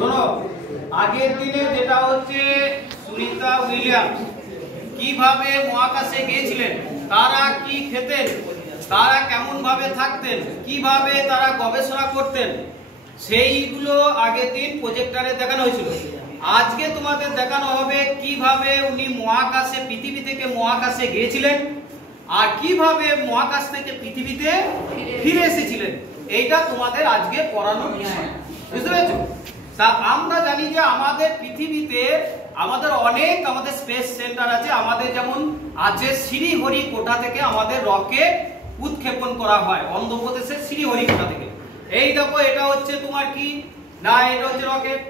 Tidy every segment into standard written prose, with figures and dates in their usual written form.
শোনো, আগের দিনে যেটা হচ্ছে সুনিতা উইলিয়ামস কিভাবে মহাকাশে গিয়েছিলেন, তারা কি খেতেন, তারা কেমন ভাবে থাকতেন, কিভাবে তারা গবেষণা করতেন, সেইগুলো আগের দিন প্রজেক্টরে দেখানো হয়েছিল। আজকে তোমাদের দেখানো হবে কিভাবে উনি মহাকাশে, পৃথিবী থেকে মহাকাশে গিয়েছিলেন আর কিভাবে মহাকাশ থেকে পৃথিবীতে ফিরে এসেছিলেন। এইটা তোমাদের আজকে পড়ানোর বিষয়, বুঝতে পেরেছো? তা আমরা জানি যে আমাদের পৃথিবীতে আমাদের স্পেস সেন্টার আছে। আমাদের যেমন আছে শ্রীহরিকোটা থেকে আমাদের রকেট উৎক্ষেপণ করা হয়, অন্ধ্রপ্রদেশের শ্রীহরিকোটা থেকে। এই দেখো, এটা হচ্ছে তোমার কি না, এটা হচ্ছে রকেট।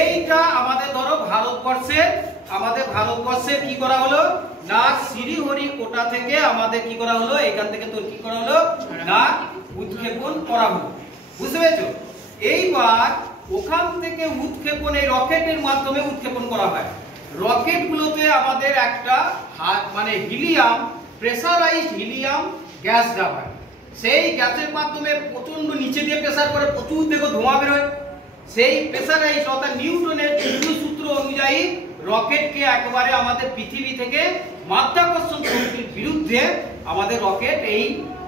এইটা আমাদের ধরো ভারতবর্ষের কি করা হলো না, শ্রীহরিকোটা থেকে আমাদের কি করা হলো, এখান থেকে তোর কি করা হলো না, উৎক্ষেপণ করা হলো, বুঝতে পেরেছো? এইবার ওখান থেকে উৎক্ষেপণ এই রকেটের মাধ্যমে উৎক্ষেপণ করা হয়। রকেটগুলোতে আমাদের একটা মানে হিলিয়াম, প্রেসারাইজড হিলিয়াম গ্যাস দেওয়া হয়। সেই গ্যাসের মাধ্যমে প্রচন্ড নিচে দিয়ে প্রেসার করে প্রচুর দেখো ধোঁয়া বের হয়। সেই প্রেসারাইজ অর্থাৎ নিউটনের তৃতীয় সূত্র অনুযায়ী রকেটকে একেবারে আমাদের পৃথিবী থেকে মাধ্যাকর্ষণ শক্তির বিরুদ্ধে আমাদের রকেট এই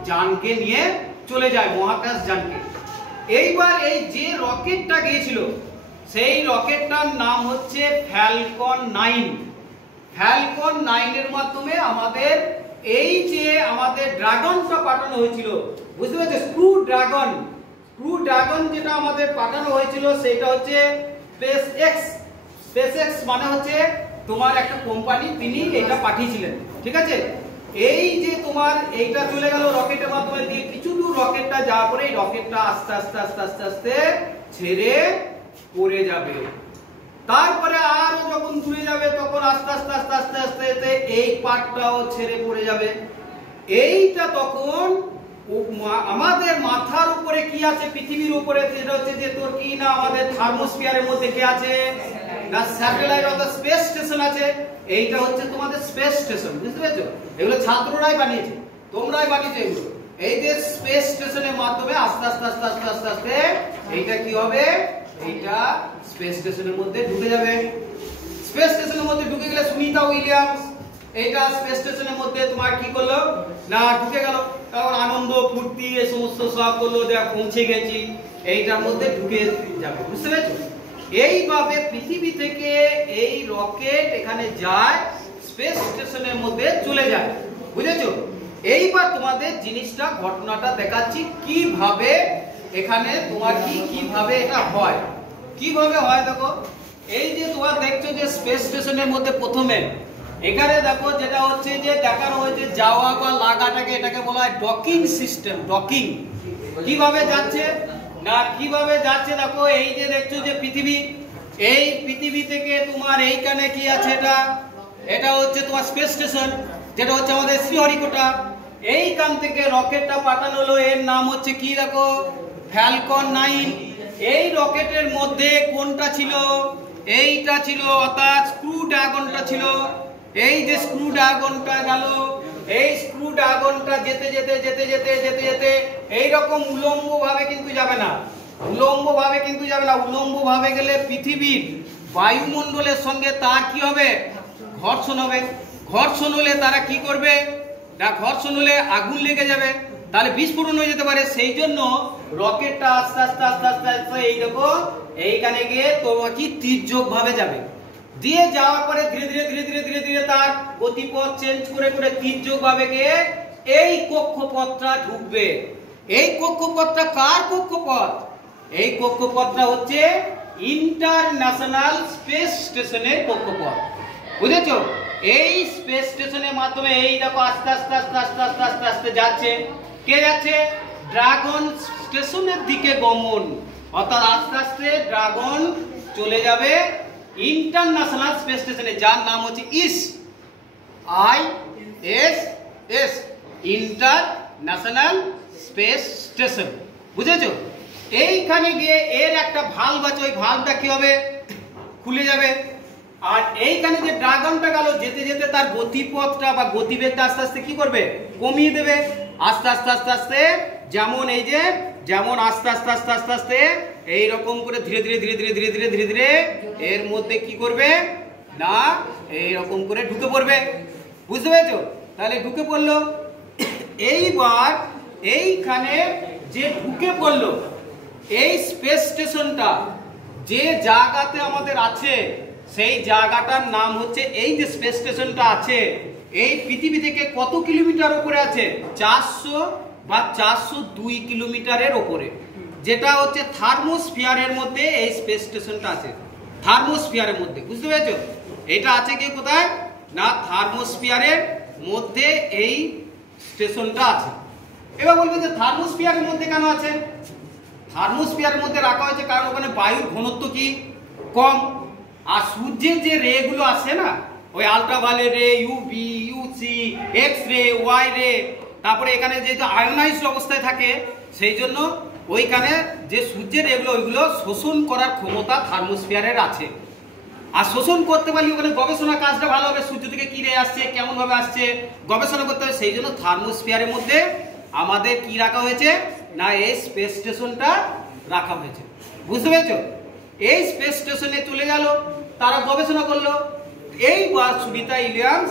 যানকে নিয়ে চলে যায়, মহাকাশ যানকে। এইবার এই যে রকেটটা গিয়েছিল সেই রকেটটার নাম হচ্ছে ফ্যালকন 9। ফ্যালকন 9 এর মাধ্যমে আমাদের এই যে আমাদের ড্রাগনটা পাঠানো হয়েছিল, বুঝতে পেরেছো? ক্রু ড্রাগন যেটা আমাদের পাঠানো হয়েছিল সেটা হচ্ছে স্পেসএক্স মানে হচ্ছে তোমার একটা কোম্পানি, তিনি এটা পাঠিয়েছিলেন, ঠিক আছে? এই যে তোমার এইটা চলে গেল রকেটের মাধ্যমে দিয়ে কিছু দূর, রকেটটা যাওয়ার পরে এই রকেটটা আস্তে আস্তে আস্তে আস্তে আস্তে ছেড়ে পড়ে যাবে। তারপরে আরো যখন দূরে যাবে তখন আস্তে আস্তে আস্তে আস্তে আস্তে এই পার্টটাও ছেড়ে পড়ে যাবে। এইটা তখন আমাদের মাথার উপরে কি আছে, পৃথিবীর উপরে, যেটা হচ্ছে যে তোর কি না, আমাদের থার্মোস্ফিয়ারের মধ্যে কি আছে না, স্যাটেলাইট অর্থাৎ স্পেস স্টেশন আছে। এইটা হচ্ছে তোমাদের স্পেস স্টেশন, বুঝতে পেরেছো? এগুলো ছাত্ররাই বানিয়েছে, তোমরাই বানিয়েছো এগুলো। এই যে স্পেস স্টেশনের মাধ্যমে আস্তে আস্তে আস্তে আস্তে আস্তে আস্তে এইটা কি হবে, এইটা স্পেস স্টেশনের মধ্যে ঢুকে যাবে। স্পেস স্টেশনের মধ্যে ঢুকে গেলে সুনিতা উইলিয়ামস এইটা স্পেস স্টেশনের মধ্যে তোমার কি করলো না, ঢুকে গেল। তখন আনন্দ ফুর্তি এই সমস্ত সব করলো, দেখ পৌঁছে গেছি, এইটার মধ্যে ঢুকে যাবে, বুঝতে পেরেছো? এইভাবে পৃথিবী থেকে এই রকেট এখানে যায়, স্পেস স্টেশনের মধ্যে চলে যায়, বুঝেছো? এইবার তোমাদের জিনিসটা, ঘটনাটা দেখাচ্ছি কিভাবে এখানে তোমার কিভাবে এটা হয়, কিভাবে হয়। দেখো, এই যে তোমার দেখছো যে স্পেস স্টেশনের মধ্যে প্রথমে এখানে দেখো যেটা হচ্ছে যে দেখানো হয়েছে যাওয়া বা লাগাটাকে, এটাকে বলা হয় ডকিং সিস্টেম। ডকিং কিভাবে যাচ্ছে না, কিভাবে যাচ্ছে দেখো, এই যে দেখছো যে পৃথিবী, এই পৃথিবী থেকে তোমার এইখানে কি আছে, এটা হচ্ছে তোমার স্পেস স্টেশন, যেটা হচ্ছে আমাদের শ্রীহরিকোটা। এইখান থেকে রকেটটা পাঠানো হলো, এর নাম হচ্ছে কি দেখো, ফ্যালকন 9। এই রকেটের মধ্যে কোনটা ছিল, এইটা ছিল, অর্থাৎ স্ক্রু ড্রাগনটা ছিল। এই যে স্ক্রু ড্রাগনটা গেল, এই স্ক্রু ড্রাগনটা যেতে যেতে যেতে যেতে যেতে যেতে এইরকম উলম্ব ভাবে কিন্তু যাবে না, উলম্ব ভাবে কিন্তু যাবে না। উলম্ব ভাবে গেলে পৃথিবীর বায়ুমণ্ডলের সঙ্গে তার কি হবে, ঘর্ষণ হবে। ঘর্ষণ হলে তারা কি করবে না, ঘর্ষণ হলে আগুন লেগে যাবে, তাহলে বিস্ফোরণ হয়ে যেতে পারে। সেই জন্য রকেটটা আস্তে আস্তে আস্তে আস্তে আস্তে এই দেখো এইখানে গিয়ে তোমার কি তির্যক ভাবে যাবে, দিয়ে যাওয়ার পরে ধীরে ধীরে ধীরে ধীরে ধীরে ধীরে তার গতিপথ চেঞ্জ করে করে তির্যক ভাবে গিয়ে এই কক্ষপথটা ঢুকবে। এই কক্ষপথটা কার কক্ষপথ, এই কক্ষপথটা হচ্ছে ইন্টারন্যাশনাল স্পেস স্টেশনের কক্ষপথ, বুঝেছো? এই স্পেস স্টেশনের মাধ্যমে এই দেখো আস্তে আস্তে আস্তে আস্তে আস্তে আস্তে আস্তে যাচ্ছে, কে যাচ্ছে, ড্রাগন স্টেশনের দিকে গমন, অর্থাৎ আস্তে আস্তে ড্রাগন চলে যাবে ইন্টারন্যাশনাল স্পেস স্টেশনে, যার নাম হচ্ছে ISS, ইন্টারন্যাশনাল স্পেস স্টেশন, বুঝেছো? এইখানে গিয়ে এর একটা ভালভ আছে, ওই ভালভটা কি হবে, খুলে যাবে। আর এইখানে যে ড্রাগনটা গেল যেতে যেতে তার গতিপথটা বা গতিবেগটা আস্তে আস্তে কি করবে, কমিয়ে দেবে। আস্তে আস্তে আস্তে আস্তে যেমন এই যে যেমন আস্তে আস্তে আস্তে আস্তে আস্তে এইরকম করে ধীরে ধীরে ধীরে ধীরে ধীরে ধীরে ধীরে ধীরে এর মধ্যে কি করবে না এইরকম করে ঢুকে পড়বে। বুঝতে পেরেছো? তাহলে ঢুকে পড়লো। এইবার এইখানে যে ঢুকে পড়লো এই স্পেস স্টেশনটা যে জায়গাতে আমাদের আছে সেই জায়গাটার নাম হচ্ছে, এই যে স্পেস স্টেশনটা আছে এই পৃথিবী থেকে কত কিলোমিটার উপরে আছে? 400 বা 402 কিলোমিটারের উপরে, যেটা হচ্ছে থার্মোস্ফিয়ারের মধ্যে এই স্পেস স্টেশনটা আছে। থার্মোস্ফিয়ারের মধ্যে, বুঝতে পেরেছো? এটা আছে কি কোথায় না থার্মোস্ফিয়ারের মধ্যে এই স্টেশনটা আছে। এবার বলবে যে থার্মোস্ফিয়ারের মধ্যে কেন আছে? থার্মোস্ফিয়ারের মধ্যে রাখা হয়েছে কারণ ওখানে বায়ুর ঘনত্ব কি কম, আর সূর্যের যে রে গুলো আছে না ওই আলট্রাভায়োলেট রে, ইউভি, ইউসি, এক্স রে, ওয়াই রে, তারপরে এখানে যেহেতু আয়োনাইজড অবস্থায় থাকে সেই জন্য ওইখানে যে সূর্যের রেগুলো ওইগুলো শোষণ করার ক্ষমতা থার্মোস্ফিয়ারের আছে। আর শোষণ করতে পারলে ওখানে গবেষণা কাজটা ভালো হবে, সূর্য থেকে কি রে আসছে, কেমন ভাবে আসছে গবেষণা করতে হবে। সেই জন্য থার্মোস্ফিয়ারের মধ্যে আমাদের কি রাখা হয়েছে না এই স্পেস স্টেশনটা রাখা হয়েছে। বুঝতে পেরেছো? এই স্পেস স্টেশনে চলে গেল, তারা গবেষণা করলো। এইবার সুনিতা উইলিয়ামস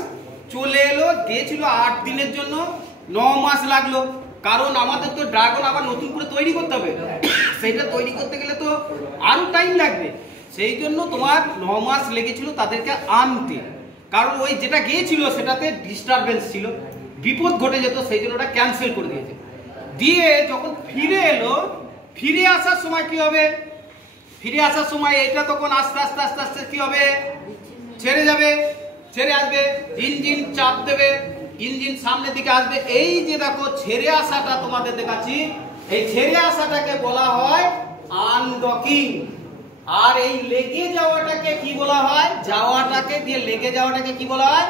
চলে এলো, গিয়েছিল 8 দিনের জন্য, 9 মাস লাগলো। কারণ আমাদের তো ড্রাগন আবার নতুন করে তৈরি করতে হবে, সেইটা তৈরি করতে গেলে তো আরো টাইম লাগবে। সেই জন্য তোমার 9 মাস লেগেছিল তাদেরকে আনতে, কারণ ওই যেটা গিয়েছিল সেটাতে ডিস্টারবেন্স ছিল, বিপদ ঘটে যেত, সেই জন্য ওটা ক্যান্সেল করে দিয়েছে। দিয়ে যখন ফিরে এলো, ফিরে আসার সময় কি হবে? ফিরে আসার সময় এটা তখন আস্তে আস্তে আস্তে আস্তে কি হবে? ছেড়ে যাবে, ছেড়ে আসবে, ইঞ্জিন চাপ দেবে, ইঞ্জিন সামনের দিকে আসবে। এই যে দেখো ছেড়ে আসাটা তোমাদের দেখাচ্ছি, এই ছেড়ে আসাটাকে বলা হয় আনডকিং। আর এই লেগে যাওয়াটাকে কি বলা হয়? যাওয়াটাকে দিয়ে লেগে যাওয়াটাকে কি বলা হয়?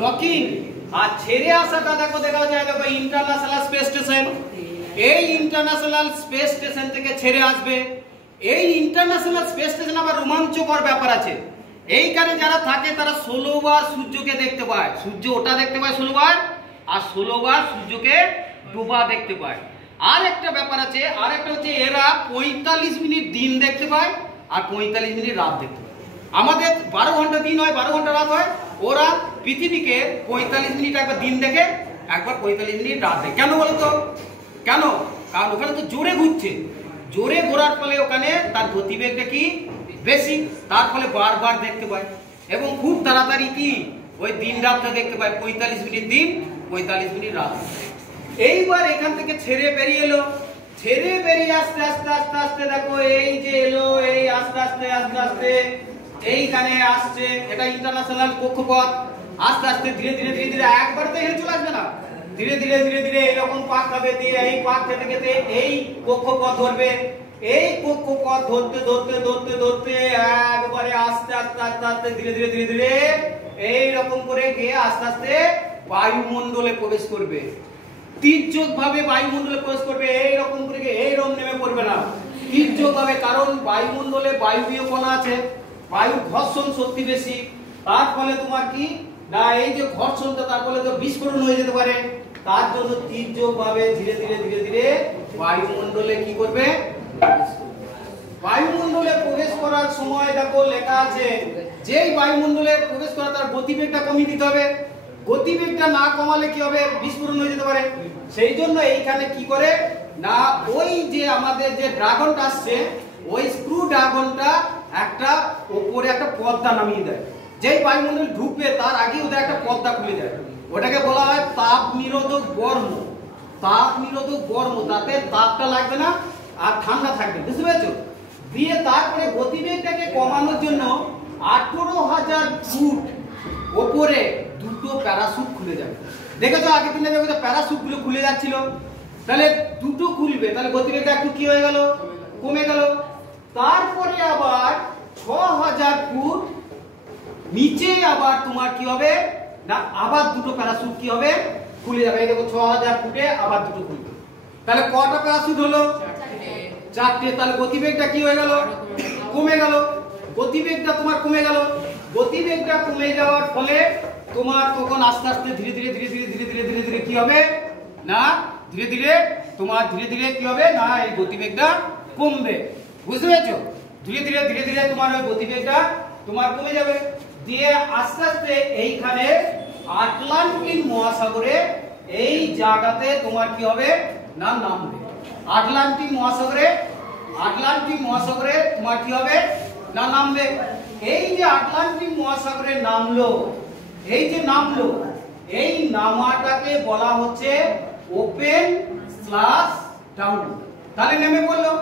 ডকিং। আর ছেড়ে আসাটা দেখো দেখা যায়, দেখো ইন্টারন্যাশনাল স্পেস স্টেশন, এই ইন্টারন্যাশনাল স্পেস স্টেশন থেকে ছেড়ে আসবে। এই ইন্টারন্যাশনাল স্পেস স্টেশন আবার রোমাঞ্চকর ব্যাপার আছে, এইখানে যারা থাকে তারা 16 বার সূর্যকে দেখতে পায়, সূর্য ওটা দেখতে পায় 16 বার, আর 16 বার সূর্যকে ডোবা দেখতে পায়। আর একটা ব্যাপার আছে, আর একটা হচ্ছে এরা 45 মিনিট দিন দেখতে পায় আর 45 মিনিট রাত দেখতে পায়। আমাদের 12 ঘন্টা দিন হয়, 12 ঘন্টা রাত হয়, ওরা পৃথিবীকে 45 মিনিট একবার দিন দেখে, একবার 45 মিনিট রাত দেখে। কেন বলতো? কেন? কারণ ওখানে তো জোরে ঘুরছে, জোরে ঘোরার ফলে ওখানে তার গতিবেগটা কি বেশি, তার ফলে বারবার দেখতে পায় এবং খুব তাড়াতাড়ি কি ওই দিন রাতটা দেখতে পায়। 45 মিনিট দিন, 45 মিনিট রাত। এইবার এখান থেকে ছেড়ে বেরিয়ে এলো, ছেড়ে বেরিয়ে আস্তে আস্তে আস্তে আস্তে দেখো এই যে এলো, এই আস্তে আস্তে আস্তে আস্তে এইখানে আসছে, এটা ইন্টারন্যাশনাল কক্ষপথ। আস্তে আস্তে ধীরে ধীরে ধীরে ধীরে একবার তো হেঁটে চলে আসবে না, ধীরে ধীরে ধীরে ধীরে এইরকম পাক খাবে, দিয়ে এই পাক খেতে খেতে এই কক্ষপথ ধরবে। এই কক্ষপথ ধরতে ধরতে ধরতে ধরতে একবারে আস্তে আস্তে আস্তে আস্তে ধীরে ধীরে ধীরে ধীরে এইরকম করে গিয়ে আস্তে আস্তে বায়ুমণ্ডলে প্রবেশ করবে। তির্যক ভাবে বায়ুমণ্ডলে প্রবেশ করবে, এইরকম করে এইরকম নেমে পড়বে না, তির্যক ভাবে। কারণ বায়ুমণ্ডলে বায়বীয় কণা আছে, বায়ুর ঘর্ষণ শক্তি বেশি, তার ফলে তোমার কি না এই যে ঘর্ষণটা, তার ফলে তো বিস্ফোরণ হয়ে যেতে পারে। তার জন্য তির্যক ভাবে ধীরে ধীরে ধীরে ধীরে বায়ুমণ্ডলে কি করবে? বায়ুমণ্ডলে প্রবেশ করার সময় দেখো লেখা আছে, যেই বায়ুমণ্ডলে প্রবেশ করা তার গতিবেগটা কমিয়ে দিতে হবে। গতিবেগটা না কমালে কি হবে? বিস্ফোরণ হয়ে যেতে পারে। সেই জন্য এইখানে কি করে না ওই যে আমাদের যে ড্রাগনটা আসছে, ওই স্ক্রু ড্রাগনটা একটা উপরে একটা পর্দা নামিয়ে দেয়। যেই বায়ুমণ্ডল ঢুকবে তার আগে ওদের একটা পর্দা খুলে যায়, ওটাকে বলা হয় তাপ নিরোধক বর্ম। তাপ নিরোধক বর্ম, তাতে তাপটা লাগবে না আর ঠান্ডা থাকবে। বুঝতে পেরেছো? দিয়ে তারপরে গতিবেগটাকে কমানোর জন্য 18,000 ফুট উপরে দুটো প্যারাসুট খুলে যাবে। দেখেছো আগের দিনে দেখো প্যারাসুট গুলো খুলে যাচ্ছিল, তাহলে দুটো খুলবে, তাহলে গতিবেগটা একটু কি হয়ে গেল? কমে গেল। তারপরে আবার 6,000 ফুট নিচে আবার তোমার কি হবে না আবার দুটো প্যারাসুট কি হবে? খুলে যাবে। এই দেখো 6,000 ফুটে আবার দুটো খুলবে, তাহলে কটা প্যারাসুট হলো? 4টে। তাহলে গতিবেগটা কি হয়ে গেল? কমে গেল। গতিবেগটা তোমার কমে গেল। গতিবেগটা কমে যাওয়ার ফলে তোমার তখন আস্তে আস্তে ধীরে ধীরে ধীরে ধীরে ধীরে ধীরে ধীরে ধীরে কি হবে না ধীরে ধীরে তোমার ধীরে ধীরে কি হবে না এই গতিবেগটা কমবে, বুঝতে পেরেছো? ধীরে ধীরে ধীরে ধীরে তোমার ওই গতিবেগটা তোমার কমে যাবে, দিয়ে আস্তে আস্তে এইখানে আটলান্টিক মহাসাগরে এই জায়গাতে তোমার কি হবে না নামবে। আটলান্টিক মহাসাগরে তোমার কি হবে না নামবে। এই যে আটলান্টিক মহাসাগরে নামলো, এই যে নামলো, এই নামাটাকে বলা হচ্ছে ওপেন স্ল্যাশ ডাউন। তাহলে নেমে পড়লো,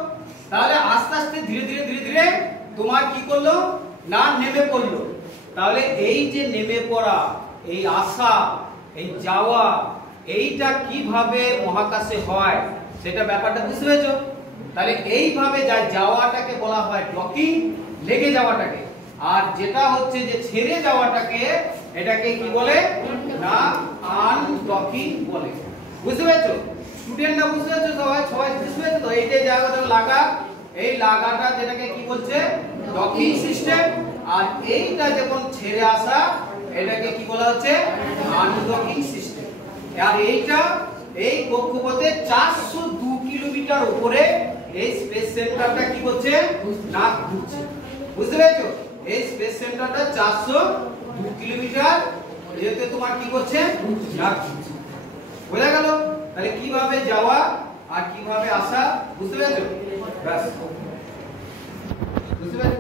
তাহলে আস্তে আস্তে ধীরে ধীরে ধীরে ধীরে তোমার কি করলো না নেমে পড়লো। তাহলে এই যে নেমে পড়া, এই আসা, এই যাওয়া, এইটা কিভাবে মহাকাশে হয় সেটা ব্যাপারটা বুঝতে পেরেছো? তাহলে এইভাবে যাওয়াটাকে বলা হয় ডকিং, লেগে যাওয়াটাকে, আর যেটা হচ্ছে যে ছেড়ে যাওয়াটাকে এটাকে কি বলে না আনডকিং বলে। বুঝতে পেরেছো স্টুডেন্টরা? বুঝতে পেরেছো সবাই? সবাই বুঝতে পেরেছো তো? এই যে জায়গাটা লাগা, এই লাগাটা যেটাকে কি বলছে ডকিং সিস্টেম, আর এইটা যখন ছেড়ে আসা এটাকে কি বলা হচ্ছে আনডকিং সিস্টেম। আর এইটা এই কক্ষপথে 402 কিলোমিটার উপরে এই স্পেস সেন্টারটা কি করছে না ঘুরছে। বুঝতে পেরেছো? এই স্পেস সেন্টারটা 402 কিলোমিটার এতে তোমার কি করছে না ঘুরছে। বোঝা গেল? তাহলে কিভাবে যাওয়া আর কিভাবে আসা বুঝতে পেরেছো? ব্যাস বুঝতে পেরেছো?